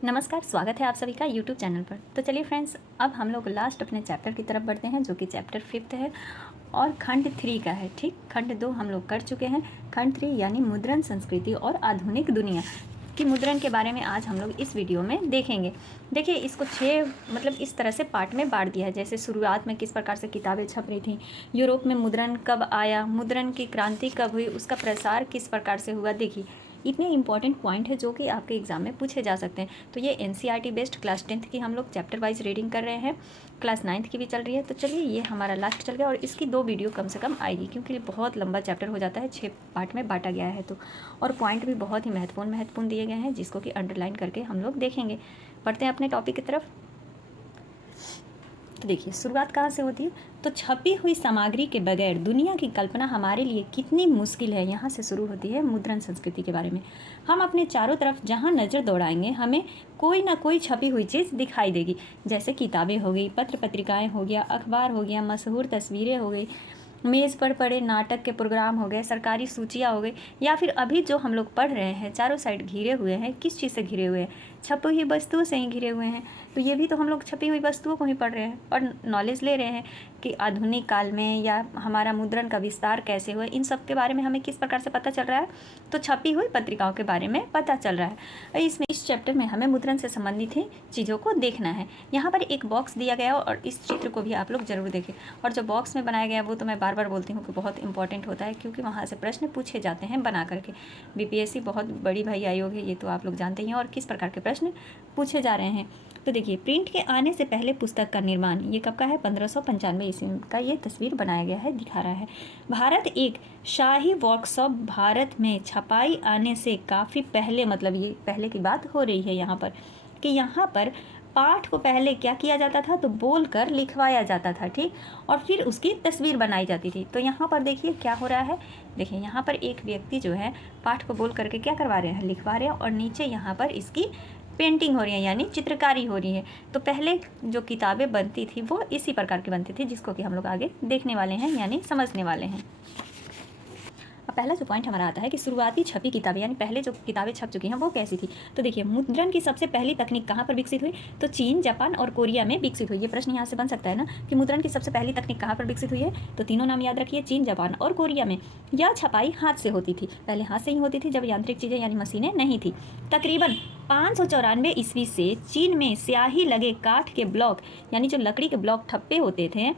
नमस्कार, स्वागत है आप सभी का यूट्यूब चैनल पर। तो चलिए फ्रेंड्स, अब हम लोग लास्ट अपने चैप्टर की तरफ बढ़ते हैं, जो कि चैप्टर 5 है और खंड 3 का है। ठीक, खंड 2 हम लोग कर चुके हैं। खंड 3 यानी मुद्रण संस्कृति और आधुनिक दुनिया की मुद्रण के बारे में आज हम लोग इस वीडियो में देखेंगे। देखिए, इसको 6 इस तरह से पार्ट में बांट दिया है। जैसे शुरुआत में किस प्रकार से किताबें छप रही थी, यूरोप में मुद्रण कब आया, मुद्रण की क्रांति कब हुई, उसका प्रसार किस प्रकार से हुआ। देखिए, इतने इंपॉर्टेंट पॉइंट है जो कि आपके एग्जाम में पूछे जा सकते हैं। तो ये एनसीईआरटी बेस्ड क्लास 10th की हम लोग चैप्टर वाइज रीडिंग कर रहे हैं, क्लास 9th की भी चल रही है। तो चलिए, ये हमारा लास्ट चल गया और इसकी 2 वीडियो कम से कम आएगी, क्योंकि ये बहुत लंबा चैप्टर हो जाता है, 6 पार्ट में बांटा गया है। तो और पॉइंट भी बहुत ही महत्वपूर्ण दिए गए हैं, जिसको कि अंडरलाइन करके हम लोग देखेंगे। पढ़ते हैं अपने टॉपिक की तरफ। तो देखिए, शुरुआत कहाँ से होती है। तो छपी हुई सामग्री के बगैर दुनिया की कल्पना हमारे लिए कितनी मुश्किल है, यहाँ से शुरू होती है मुद्रण संस्कृति के बारे में। हम अपने चारों तरफ जहाँ नज़र दौड़ाएंगे, हमें कोई ना कोई छपी हुई चीज़ दिखाई देगी। जैसे किताबें हो गई, पत्र पत्रिकाएँ हो गया, अखबार हो गया, मशहूर तस्वीरें हो गई, मेज़ पर पड़े नाटक के प्रोग्राम हो गए, सरकारी सूचियाँ हो गई, या फिर अभी जो हम लोग पढ़ रहे हैं, चारों साइड घिरे हुए हैं। किस चीज़ से घिरे हुए हैं? छपी हुई वस्तुओं से ही घिरे हुए हैं। तो ये भी तो हम लोग छपी हुई वस्तुओं को ही पढ़ रहे हैं और नॉलेज ले रहे हैं कि आधुनिक काल में या हमारा मुद्रण का विस्तार कैसे हुआ, इन सब के बारे में हमें किस प्रकार से पता चल रहा है। तो छपी हुई पत्रिकाओं के बारे में पता चल रहा है। इस चैप्टर में हमें मुद्रण से संबंधित ही चीज़ों को देखना है। यहाँ पर एक बॉक्स दिया गया और इस चित्र को भी आप लोग जरूर देखें। और जो बॉक्स में बनाया गया वो तो मैं बार बार बोलती हूँ कि बहुत इंपॉर्टेंट होता है, क्योंकि वहाँ से प्रश्न पूछे जाते हैं बना करके। बीपीएससी बहुत बड़ी भाई आयोग है, ये तो आप लोग जानते ही हैं, और किस प्रकार के प्रश्न पूछे जा रहे हैं। तो देखिए, प्रिंट के आने से पहले पुस्तक का निर्माण ये कब का है? 1595 ईस्वी का ये तस्वीर बनाया गया है, दिखा रहा है। भारत एक शाही वर्कशॉप, भारत में छपाई आने से काफ़ी पहले, मतलब ये पहले की बात हो रही है यहाँ पर, कि यहाँ पर पाठ को पहले क्या किया जाता था, तो बोल कर लिखवाया जाता था। ठीक, और फिर उसकी तस्वीर बनाई जाती थी। तो यहाँ पर देखिए क्या हो रहा है। देखिए, यहाँ पर एक व्यक्ति जो है पाठ को बोल करके क्या करवा रहे हैं, लिखवा रहे हैं, और नीचे यहाँ पर इसकी पेंटिंग हो रही है, यानी चित्रकारी हो रही है। तो पहले जो किताबें बनती थी वो इसी प्रकार की बनती थी, जिसको कि हम लोग आगे देखने वाले हैं, यानी समझने वाले हैं। अब पहला जो पॉइंट हमारा आता है कि शुरुआती छपी किताबें, यानी पहले जो किताबें छप चुकी हैं वो कैसी थी। तो देखिए, मुद्रण की सबसे पहली तकनीक कहाँ पर विकसित हुई? तो चीन, जापान और कोरिया में विकसित हुई। ये प्रश्न यहाँ से बन सकता है ना कि मुद्रण की सबसे पहली तकनीक कहाँ पर विकसित हुई है। तो तीनों नाम याद रखिए, चीन, जापान और कोरिया में। यह छपाई हाथ से होती थी, पहले हाथ से ही होती थी, जब यांत्रिक चीज़ें यानी मशीनें नहीं थी। तकरीबन 594 ईस्वी से चीन में स्याही लगे काठ के ब्लॉक, यानी जो लकड़ी के ब्लॉक ठप्पे होते थे,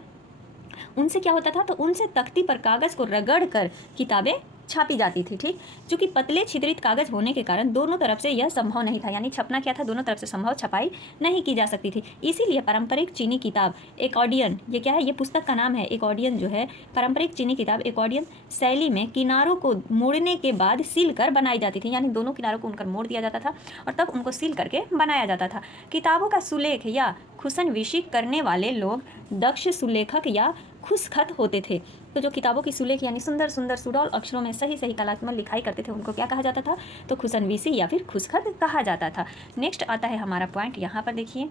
उनसे क्या होता था, तो उनसे तख्ती पर कागज़ को रगड़ कर किताबें छापी जाती थी। ठीक, क्योंकि पतले छिद्रित कागज होने के कारण दोनों तरफ से यह संभव नहीं था, यानी छपना क्या था, दोनों तरफ से संभव छपाई नहीं की जा सकती थी। इसीलिए पारंपरिक चीनी किताब एकॉर्डियन, ये क्या है, ये पुस्तक का नाम है एकॉर्डियन, जो है पारंपरिक चीनी किताब एकॉर्डियन शैली में किनारों को मोड़ने के बाद सील कर बनाई जाती थी, यानी दोनों किनारों को उनकर मोड़ दिया जाता था और तब उनको सील करके बनाया जाता था। किताबों का सुलेख या खुशनविशी करने वाले लोग दक्ष सुलेखक या खुशखत होते थे। तो जो किताबों की सुलेख यानी सुंदर सुंदर सुडौल अक्षरों में सही सही कलात्मक लिखाई करते थे, उनको क्या कहा जाता था, तो खुशनवीसी या फिर खुशखत कहा जाता था। नेक्स्ट आता है हमारा पॉइंट, यहाँ पर देखिए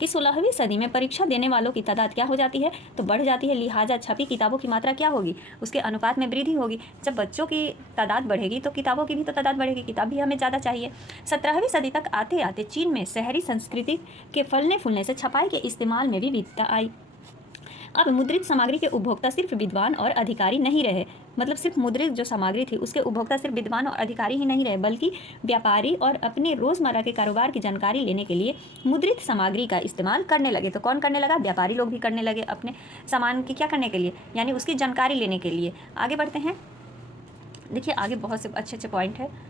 कि 16वीं सदी में परीक्षा देने वालों की तादाद क्या हो जाती है, तो बढ़ जाती है। लिहाजा छपी किताबों की मात्रा क्या होगी, उसके अनुपात में वृद्धि होगी। जब बच्चों की तादाद बढ़ेगी तो किताबों की भी तो तादाद बढ़ेगी, किताब भी हमें ज़्यादा चाहिए। 17वीं सदी तक आते आते चीन में शहरी संस्कृति के फलने फूलने से छपाई के इस्तेमाल में भी विविधता आई। अब मुद्रित सामग्री के उपभोक्ता सिर्फ विद्वान और अधिकारी नहीं रहे, मतलब सिर्फ मुद्रित जो सामग्री थी उसके उपभोक्ता सिर्फ विद्वान और अधिकारी ही नहीं रहे, बल्कि व्यापारी और अपने रोजमर्रा के कारोबार की जानकारी लेने के लिए मुद्रित सामग्री का इस्तेमाल करने लगे। तो कौन करने लगा? व्यापारी लोग भी करने लगे, अपने सामान की क्या करने के लिए, यानी उसकी जानकारी लेने के लिए। आगे बढ़ते हैं। देखिए, आगे बहुत से अच्छे अच्छे पॉइंट है।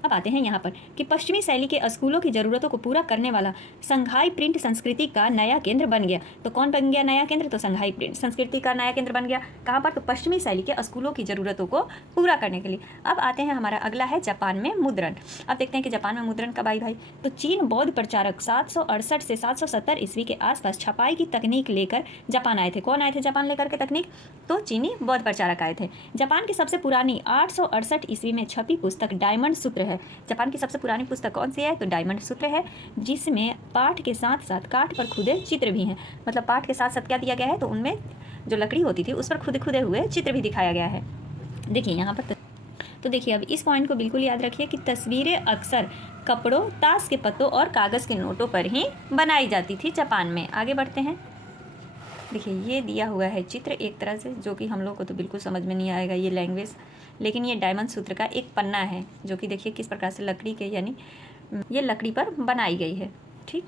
अब आते हैं यहाँ पर कि पश्चिमी शैली के स्कूलों की ज़रूरतों को पूरा करने वाला संघाई प्रिंट संस्कृति का नया केंद्र बन गया। तो कौन बन गया नया केंद्र? तो संघाई प्रिंट संस्कृति का नया केंद्र बन गया। कहाँ पर? तो पश्चिमी शैली के स्कूलों की ज़रूरतों को पूरा करने के लिए। अब आते हैं हमारा अगला है जापान में मुद्रण। अब देखते हैं कि जापान में मुद्रण कब आई भाई। तो चीन बौद्ध प्रचारक 768 से 770 ईस्वी के आसपास छपाई की तकनीक लेकर जापान आए थे। कौन आए थे जापान लेकर के तकनीक? तो चीनी बौद्ध प्रचारक आए थे। जापान की सबसे पुरानी 868 ईस्वी में छपी पुस्तक डायमंड सूत्र है। जापान की सबसे पुरानी पुस्तक कौन सी है? तो डायमंड सूत्र है, जिसमें पाठ के साथ साथ काठ पर खुदे चित्र भी हैं। मतलब पाठ के साथ साथ क्या दिया गया है? तो उनमें जो लकड़ी होती थी उस पर खुदे खुदे हुए चित्र भी दिखाया गया है। देखिए यहाँ पर तो देखिए अब इस पॉइंट को बिल्कुल याद रखिए कि तस्वीरें अक्सर कपड़ों, ताश के पत्तों और कागज़ के नोटों पर ही बनाई जाती थी जापान में। आगे बढ़ते हैं। देखिए ये दिया हुआ है चित्र एक तरह से, जो कि हम लोग को तो बिल्कुल समझ में नहीं आएगा ये लैंग्वेज, लेकिन ये डायमंड सूत्र का एक पन्ना है, जो कि देखिए किस प्रकार से लकड़ी के यानी ये लकड़ी पर बनाई गई है। ठीक,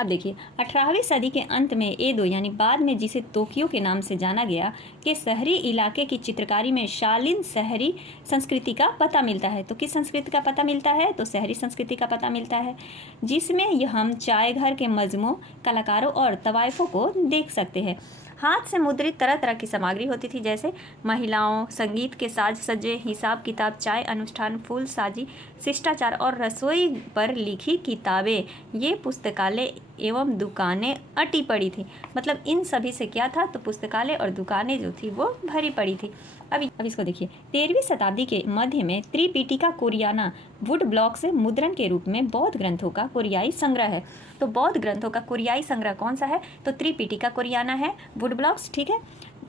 अब देखिए 18वीं सदी के अंत में एदो यानी बाद में जिसे तोक्यो के नाम से जाना गया के शहरी इलाके की चित्रकारी में शालीन शहरी संस्कृति का पता मिलता है। तो किस संस्कृति का पता मिलता है? तो शहरी संस्कृति का पता मिलता है, जिसमें हम चाय घर के मजमों, कलाकारों और तवाइफों को देख सकते हैं। हाथ से मुद्रित तरह तरह की सामग्री होती थी, जैसे महिलाओं, संगीत के साज सज्जे, हिसाब किताब, चाय अनुष्ठान, फूल साजी, शिष्टाचार और रसोई पर लिखी किताबें। ये पुस्तकालय एवं दुकानें अटी पड़ी थी। मतलब इन सभी से क्या था? तो पुस्तकालय और दुकानें जो थी वो भरी पड़ी थी। अब इसको देखिए, 13वीं शताब्दी के मध्य में त्रिपिटिका कोरियाना वुड ब्लॉक से मुद्रण के रूप में बौद्ध ग्रंथों का कोरियाई संग्रह है। तो बौद्ध ग्रंथों का कोरियाई संग्रह कौन सा है? तो त्रिपिटिका कोरियाना है, वुड ब्लॉक्स। ठीक है,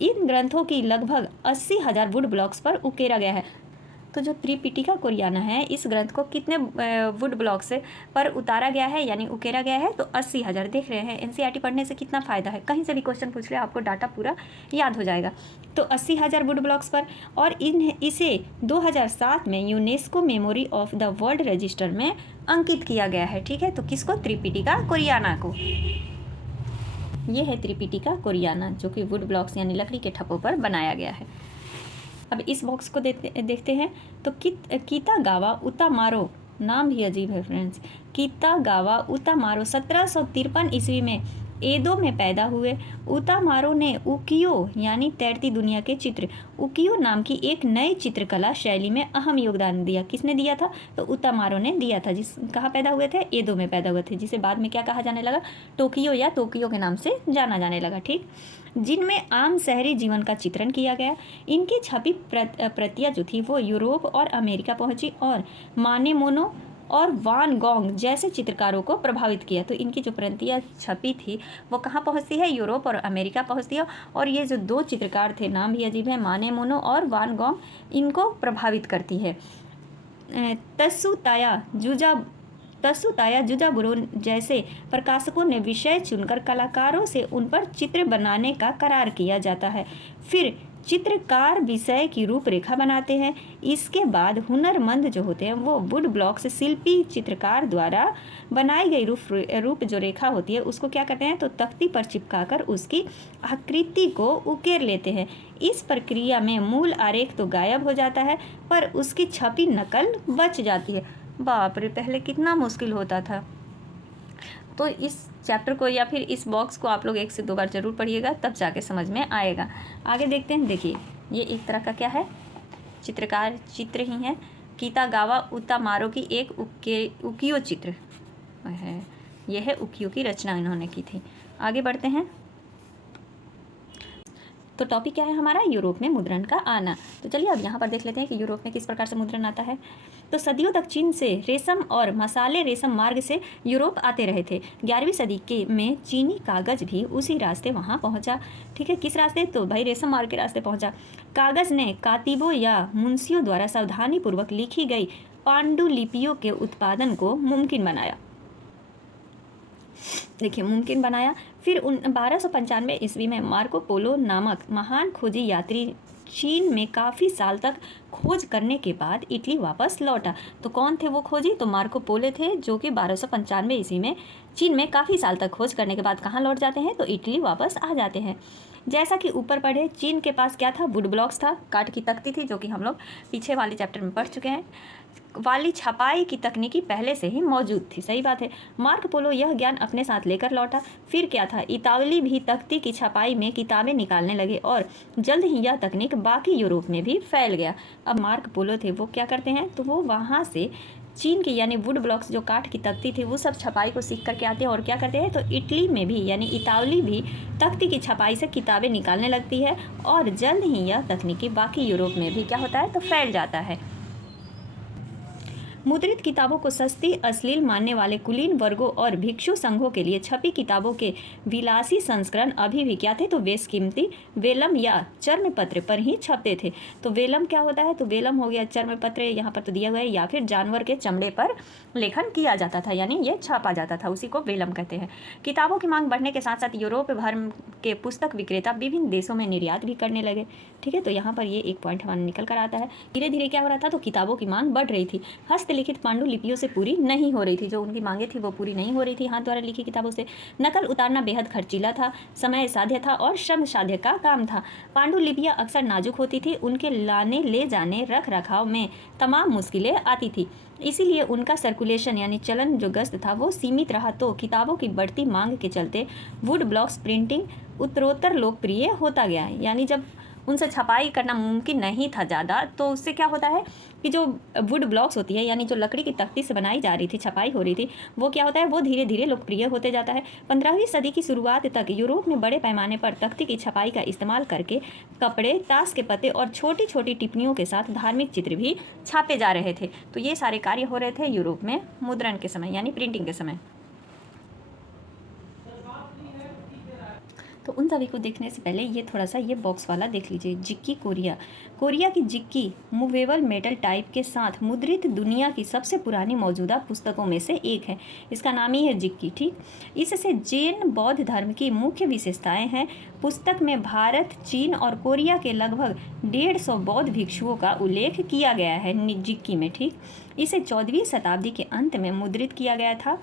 इन ग्रंथों की लगभग 80,000 वुड ब्लॉक्स पर उकेरा गया है। तो जो त्रिपिटिका कोरियाना है, इस ग्रंथ को कितने वुड ब्लॉक से पर उतारा गया है यानी उकेरा गया है? तो 80,000। देख रहे हैं एनसीईआरटी पढ़ने से कितना फ़ायदा है, कहीं से भी क्वेश्चन पूछ ले आपको डाटा पूरा याद हो जाएगा। तो 80,000 वुड ब्लॉक्स पर, और इसे 2007 में UNESCO memory of the world register में अंकित किया गया है। ठीक है, तो किसको? त्रिपिटिका कोरियाना को। ये है त्रिपिटिका कोरियाना, जो कि वुड ब्लॉक्स यानी लकड़ी के ठप्पों पर बनाया गया है। अब इस बॉक्स को देखते हैं। तो कितागावा उतामारो, नाम भी अजीब है फ्रेंड्स, कितागावा उतामारो 1753 ईस्वी में एदो में पैदा हुए। उतामारो ने उकियो यानी तैरती दुनिया के चित्र, उकियो नाम की एक नई चित्रकला शैली में अहम योगदान दिया। किसने दिया था? तो उतामारो ने दिया था। कहाँ पैदा हुए थे? एदो में पैदा हुए थे, जिसे बाद में क्या कहा जाने लगा? टोक्यो या तोक्यो के नाम से जाना जाने लगा। ठीक, जिनमें आम शहरी जीवन का चित्रण किया गया। इनकी छपी प्रतियां जो थी वो यूरोप और अमेरिका पहुंची और मानेमोनो और वान गॉन्ग जैसे चित्रकारों को प्रभावित किया। तो इनकी जो प्रतियां छपी थी वो कहाँ पहुंचती है? यूरोप और अमेरिका पहुंचती है। और ये जो दो चित्रकार थे, नाम भी अजीब है, मानेमोनो और वान गॉन्ग, इनको प्रभावित करती है। तत्सुताया जुजाबुरो जैसे प्रकाशकों ने विषय चुनकर कलाकारों से उन पर चित्र बनाने का करार किया जाता है। फिर चित्रकार विषय की रूपरेखा बनाते हैं। इसके बाद हुनरमंद जो होते हैं वो वुड ब्लॉक से शिल्पी चित्रकार द्वारा बनाई गई रूप जो रेखा होती है उसको क्या करते हैं? तो तख्ती पर चिपकाकर उसकी आकृति को उकेर लेते हैं। इस प्रक्रिया में मूल आरेख तो गायब हो जाता है, पर उसकी छपी नकल बच जाती है। बाप रे, पहले कितना मुश्किल होता था। तो इस चैप्टर को या फिर इस बॉक्स को आप लोग 1 से 2 बार जरूर पढ़िएगा, तब जाके समझ में आएगा। आगे देखते हैं। देखिए ये एक तरह का क्या है? चित्र ही है। कितागावा उतामारो की एक उकियो चित्र है। यह है उकियो की रचना इन्होंने की थी। आगे बढ़ते हैं। तो टॉपिक क्या है हमारा? यूरोप में मुद्रण का आना। तो चलिए अब यहाँ पर देख लेते हैं कि यूरोप में किस प्रकार से मुद्रण आता है। तो सदियों तक चीन से रेशम और मसाले रेशम मार्ग से यूरोप आते रहे थे। 11वीं सदी में चीनी कागज़ भी उसी रास्ते वहाँ पहुँचा। ठीक है, किस रास्ते? तो भाई रेशम मार्ग के रास्ते पहुँचा। कागज़ ने कातिबों या मुंशियों द्वारा सावधानीपूर्वक लिखी गई पांडुलिपियों के उत्पादन को मुमकिन बनाया। देखिए मुमकिन बनाया। फिर 1295 ईस्वी में मार्को पोलो नामक महान खोजी यात्री चीन में काफ़ी साल तक खोज करने के बाद इटली वापस लौटा। तो कौन थे वो खोजी? तो मार्को पोलो थे, जो कि 1295 ईस्वी में चीन में काफ़ी साल तक खोज करने के बाद कहाँ लौट जाते हैं? तो इटली वापस आ जाते हैं। जैसा कि ऊपर पढ़े, चीन के पास क्या था? वुड ब्लॉक्स था, काठ की तख्ती थी, जो कि हम लोग पीछे वाले चैप्टर में पढ़ चुके हैं। वाली छपाई की तकनीकी पहले से ही मौजूद थी। सही बात है। मार्को पोलो यह ज्ञान अपने साथ लेकर लौटा। फिर क्या था? इतालवी भी तख्ती की छपाई में किताबें निकालने लगे और जल्द ही यह तकनीक बाकी यूरोप में भी फैल गया। अब मार्को पोलो थे, वो क्या करते हैं? तो वो वहाँ से चीन की यानी वुड ब्लॉक्स जो काठ की तख्ती थी वो सब छपाई को सीख करके आते हैं और क्या करते हैं? तो इटली में भी यानी इतालवी भी तख्ती की छपाई से किताबें निकालने लगती है और जल्द ही यह तकनीकी बाकी यूरोप में भी क्या होता है? तो फैल जाता है। मुद्रित किताबों को सस्ती अश्लील मानने वाले कुलीन वर्गों और भिक्षु संघों के लिए छपी किताबों के विलासी संस्करण अभी भी क्या थे, तो बेशकीमती वेलम या चर्म पत्र पर ही छपते थे। तो वेलम क्या होता है, तो वेलम हो गया चर्म पत्र, यहाँ पर तो दिया हुआ है, या फिर जानवर के चमड़े पर लेखन किया जाता था, यानी ये छापा जाता था, उसी को वेलम कहते हैं। किताबों की मांग बढ़ने के साथ साथ यूरोप भर के पुस्तक विक्रेता विभिन्न देशों में निर्यात भी करने लगे। ठीक है, तो यहाँ पर ये एक पॉइंट हमारा निकल कर आता है। धीरे धीरे क्या हो रहा था, तो किताबों की मांग बढ़ रही थी, हस्तलिखित पांडुलिपियों से पूरी नहीं हो रही थी, जो उनकी मांगे थी वो पूरी नहीं हो रही थी हाथ द्वारा लिखी किताबों से। नकल उतारना बेहद खर्चीला था, समय साध्य था और श्रम साध्य का काम था। पांडुलिपियाँ अक्सर नाजुक होती थी, उनके लाने ले जाने रख रखाव में तमाम मुश्किलें आती थी, इसीलिए उनका सर्कुलेशन यानी चलन जो गस्त था वो सीमित रहा। तो किताबों की बढ़ती मांग के चलते वुड ब्लॉक्स प्रिंटिंग उत्तरोत्तर लोकप्रिय होता गया, यानी जब उनसे छपाई करना मुमकिन नहीं था ज़्यादा, तो उससे क्या होता है कि जो वुड ब्लॉक्स होती है, यानी जो लकड़ी की तख्ती से बनाई जा रही थी, छपाई हो रही थी, वो क्या होता है, वो धीरे धीरे लोकप्रिय होते जाता है। 15वीं सदी की शुरुआत तक यूरोप में बड़े पैमाने पर तख्ती की छपाई का इस्तेमाल करके कपड़े, ताश के पत्ते और छोटी छोटी टिप्पणियों के साथ धार्मिक चित्र भी छापे जा रहे थे। तो ये सारे कार्य हो रहे थे यूरोप में मुद्रण के समय, यानी प्रिंटिंग के समय। तो उन सभी को देखने से पहले ये थोड़ा सा ये बॉक्स वाला देख लीजिए, जिक्की कोरिया। कोरिया की जिक्की मूवेबल मेटल टाइप के साथ मुद्रित दुनिया की सबसे पुरानी मौजूदा पुस्तकों में से एक है। इसका नाम ही है जिक्की। ठीक, इससे जैन बौद्ध धर्म की मुख्य विशेषताएं हैं। पुस्तक में भारत, चीन और कोरिया के लगभग 150 बौद्ध भिक्षुओं का उल्लेख किया गया है जिक्की में। ठीक, इसे 14वीं शताब्दी के अंत में मुद्रित किया गया था।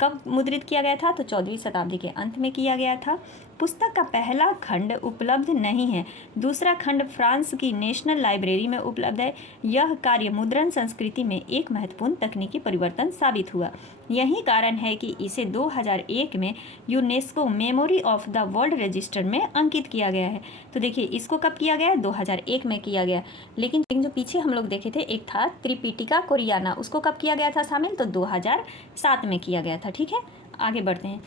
कब मुद्रित किया गया था, तो 14वीं शताब्दी के अंत में किया गया था। पुस्तक का पहला खंड उपलब्ध नहीं है, दूसरा खंड फ्रांस की नेशनल लाइब्रेरी में उपलब्ध है। यह कार्य मुद्रण संस्कृति में एक महत्वपूर्ण तकनीकी परिवर्तन साबित हुआ। यही कारण है कि इसे 2001 में UNESCO memory of the world register में अंकित किया गया है। तो देखिए, इसको कब किया गया, 2001 में किया गया। लेकिन जो पीछे हम लोग देखे थे, एक था त्रिपिटिका कोरियाना, उसको कब किया गया था शामिल, तो 2007 में किया गया था। ठीक है, आगे बढ़ते हैं।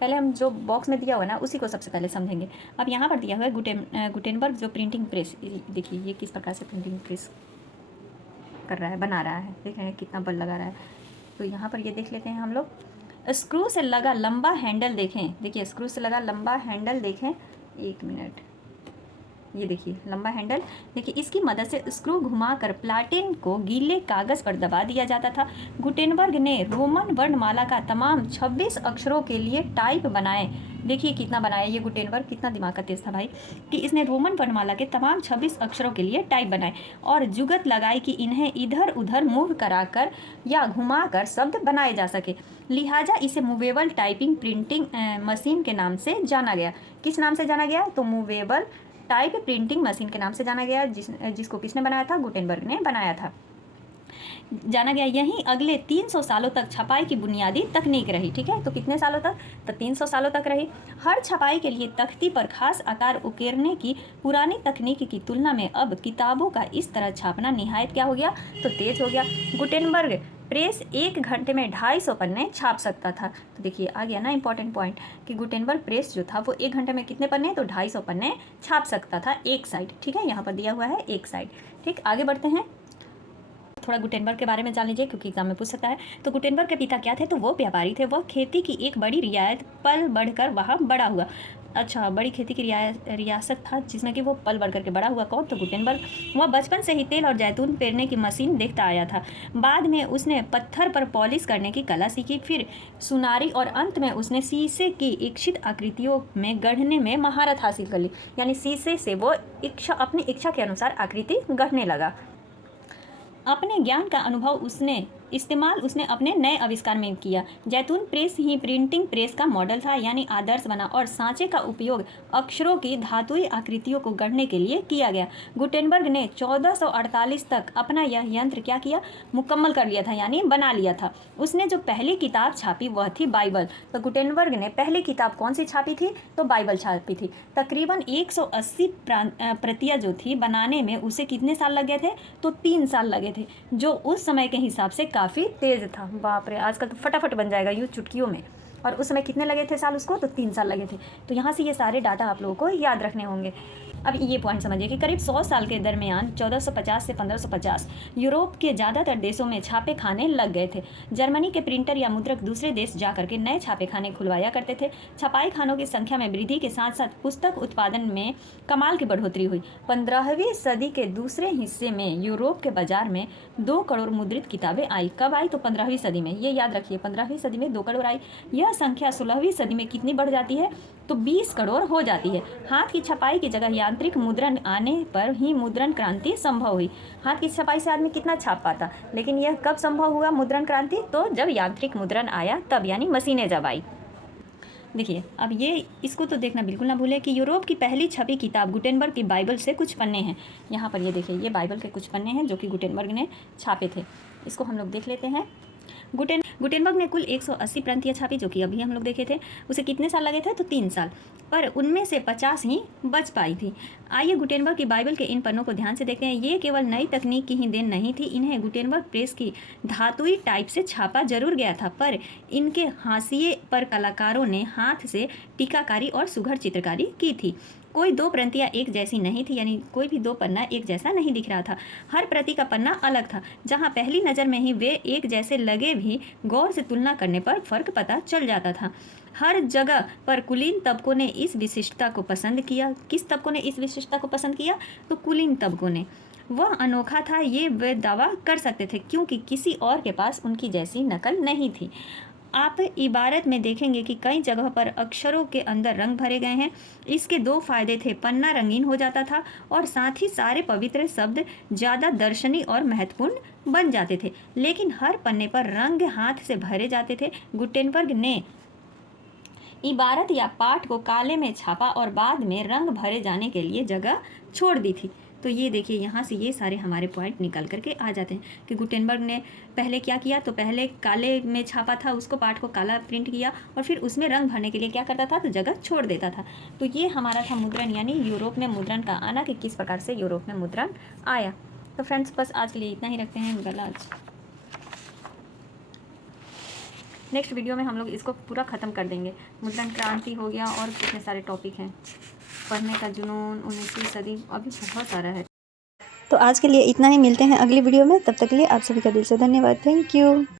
पहले हम जो बॉक्स में दिया हुआ है ना, उसी को सबसे पहले समझेंगे। अब यहाँ पर दिया हुआ है गुटेनबर्ग जो प्रिंटिंग प्रेस, देखिए ये किस प्रकार से प्रिंटिंग प्रेस कर रहा है, बना रहा है, देख रहे हैं कितना बल लगा रहा है। तो यहाँ पर ये देख लेते हैं हम लोग। स्क्रू से लगा लंबा हैंडल देखें, देखिए स्क्रू से लगा लंबा हैंडल देखें, एक मिनट, ये देखिए लंबा हैंडल, देखिए इसकी मदद से स्क्रू घुमाकर प्लाटिन को गीले कागज़ पर दबा दिया जाता था। गुटेनबर्ग ने रोमन वर्णमाला का तमाम 26 अक्षरों के लिए टाइप बनाए। देखिए कितना बनाया ये गुटेनबर्ग, कितना दिमाग का तेज था भाई, कि इसने रोमन वर्णमाला के तमाम 26 अक्षरों के लिए टाइप बनाए और जुगत लगाई कि इन्हें इधर उधर मूव कराकर या घुमाकर शब्द बनाए जा सके। लिहाजा इसे मूवेबल टाइपिंग प्रिंटिंग मशीन के नाम से जाना गया। किस नाम से जाना गया, तो मूवेबल टाइप प्रिंटिंग मशीन के नाम से जाना गया, जिसको किसने बनाया था, गुटेनबर्ग ने बनाया था, जाना गया। यहीं अगले 300 सालों तक छपाई की बुनियादी तकनीक रही। ठीक है, तो कितने सालों तक, तो 300 सालों तक रही। हर छपाई के लिए तख्ती पर खास आकार उकेरने की पुरानी तकनीक की तुलना में अब किताबों का इस तरह छापना निहायत क्या हो गया, तो तेज हो गया। गुटेनबर्ग प्रेस 1 घंटे में 250 पन्ने छाप सकता था। तो देखिए आ गया ना इंपॉर्टेंट पॉइंट, कि गुटेनबर्ग प्रेस जो था वो 1 घंटे में कितने पन्ने, तो 250 पन्ने छाप सकता था एक साइड। ठीक है, यहाँ पर दिया हुआ है एक साइड। ठीक, आगे बढ़ते हैं। थोड़ा गुटेनबर्ग के बारे में जान लीजिए, क्योंकि एग्जाम में पूछ सकता है। तो गुटेनबर्ग के पिता क्या थे, तो वो व्यापारी थे। वह खेती की एक बड़ी रियायत पल बढ़कर वहाँ बड़ा हुआ। अच्छा, बड़ी खेती की रियासत था जिसमें कि वो पल बढ़ करके बड़ा हुआ। कौन, तो गुटेनबर्ग। वह बचपन से ही तेल और जैतून पेरने की मशीन देखता आया था। बाद में उसने पत्थर पर पॉलिश करने की कला सीखी, फिर सुनारी, और अंत में उसने शीशे की इच्छित आकृतियों में गढ़ने में महारत हासिल कर ली। यानी शीशे से वो अपनी इच्छा के अनुसार आकृति गढ़ने लगा। अपने ज्ञान का अनुभव उसने अपने नए आविष्कार में किया। जैतून प्रेस ही प्रिंटिंग प्रेस का मॉडल था, यानी आदर्श बना, और सांचे का उपयोग अक्षरों की धातुई आकृतियों को गढ़ने के लिए किया गया। गुटेनबर्ग ने 1448 तक अपना यह यंत्र क्या किया, मुकम्मल कर लिया था, यानी बना लिया था। उसने जो पहली किताब छापी वह थी बाइबल। तो गुटेनबर्ग ने पहली किताब कौन सी छापी थी, तो बाइबल छापी थी। तकरीबन 180 प्रतियां जो थी बनाने में उसे कितने साल लग गए थे, तो 3 साल लगे थे, जो उस समय के हिसाब से काफ़ी तेज़ था। बाप रे, आजकल तो फटाफट बन जाएगा यूँ चुटकियों में। और उस समय कितने लगे थे साल उसको, तो 3 साल लगे थे। तो यहाँ से ये सारे डाटा आप लोगों को याद रखने होंगे। अब ये पॉइंट समझिए कि करीब 100 साल के दरमियान 1450 से 1550 यूरोप के ज़्यादातर देशों में छापे खाने लग गए थे। जर्मनी के प्रिंटर या मुद्रक दूसरे देश जा करके नए छापे खाने खुलवाया करते थे। छपाई खानों की संख्या में वृद्धि के साथ साथ पुस्तक उत्पादन में कमाल की बढ़ोतरी हुई। 15वीं सदी के दूसरे हिस्से में यूरोप के बाजार में 2 करोड़ मुद्रित किताबें आई। कब आई, तो 15वीं सदी में। ये याद रखिए, 15वीं सदी में 2 करोड़ आई। यह संख्या 16वीं सदी में कितनी बढ़ जाती है, तो 20 करोड़ हो जाती है। हाथ की छपाई की जगह यांत्रिक मुद्रण आने पर ही मुद्रण क्रांति संभव हुई। हाथ की छपाई से आदमी कितना छाप पाता, लेकिन यह कब संभव हुआ मुद्रण क्रांति, तो जब यांत्रिक मुद्रण आया तब, यानी मशीनें जब आई। देखिए, अब ये इसको तो देखना बिल्कुल ना भूलें कि यूरोप की पहली छपी किताब गुटेनबर्ग की बाइबल से कुछ पन्ने हैं। यहाँ पर ये देखिए, ये बाइबल के कुछ पन्ने हैं जो कि गुटेनबर्ग ने छापे थे। इसको हम लोग देख लेते हैं। गुटेनबर्ग ने कुल 180 प्रंतियाँ छापी, जो कि अभी हम लोग देखे थे। उसे कितने साल लगे थे, तो 3 साल, पर उनमें से 50 ही बच पाई थी। आइए गुटेनबर्ग की बाइबल के इन पन्नों को ध्यान से देखते हैं। ये केवल नई तकनीक की ही देन नहीं थी। इन्हें गुटेनबर्ग प्रेस की धातुई टाइप से छापा जरूर गया था, पर इनके हाशिए पर कलाकारों ने हाथ से टीकाकारी और सुघड़ चित्रकारी की थी। कोई 2 प्रतियाँ एक जैसी नहीं थी, यानी कोई भी 2 पन्ना एक जैसा नहीं दिख रहा था। हर प्रति का पन्ना अलग था। जहाँ पहली नज़र में ही वे एक जैसे लगे भी गौर से तुलना करने पर फर्क पता चल जाता था। हर जगह पर कुलीन तबकों ने इस विशिष्टता को पसंद किया। किस तबकों ने इस विशिष्टता को पसंद किया, तो कुलीन तबकों ने। वह अनोखा था, ये वे दावा कर सकते थे, क्योंकि किसी और के पास उनकी जैसी नकल नहीं थी। आप इबारत में देखेंगे कि कई जगह पर अक्षरों के अंदर रंग भरे गए हैं। इसके 2 फायदे थे, पन्ना रंगीन हो जाता था और साथ ही सारे पवित्र शब्द ज़्यादा दर्शनीय और महत्वपूर्ण बन जाते थे। लेकिन हर पन्ने पर रंग हाथ से भरे जाते थे। गुटेनबर्ग ने इबारत या पाठ को काले में छापा और बाद में रंग भरे जाने के लिए जगह छोड़ दी थी। तो ये देखिए, यहाँ से ये सारे हमारे पॉइंट निकल करके आ जाते हैं कि गुटेनबर्ग ने पहले क्या किया, तो पहले काले में छापा था, उसको पाठ को काला प्रिंट किया और फिर उसमें रंग भरने के लिए क्या करता था, तो जगह छोड़ देता था। तो ये हमारा था मुद्रण, यानी यूरोप में मुद्रण का आना, कि किस प्रकार से यूरोप में मुद्रण आया। तो फ्रेंड्स, बस आज के लिए इतना ही रखते हैं। गलाज नेक्स्ट वीडियो में हम लोग इसको पूरा ख़त्म कर देंगे। मुद्रण क्रांति हो गया और कितने सारे टॉपिक हैं, पढ़ने का जुनून, 19वीं सदी, अभी बहुत सारा है। तो आज के लिए इतना ही, मिलते हैं अगली वीडियो में। तब तक के लिए आप सभी का दिल से धन्यवाद। Thank you.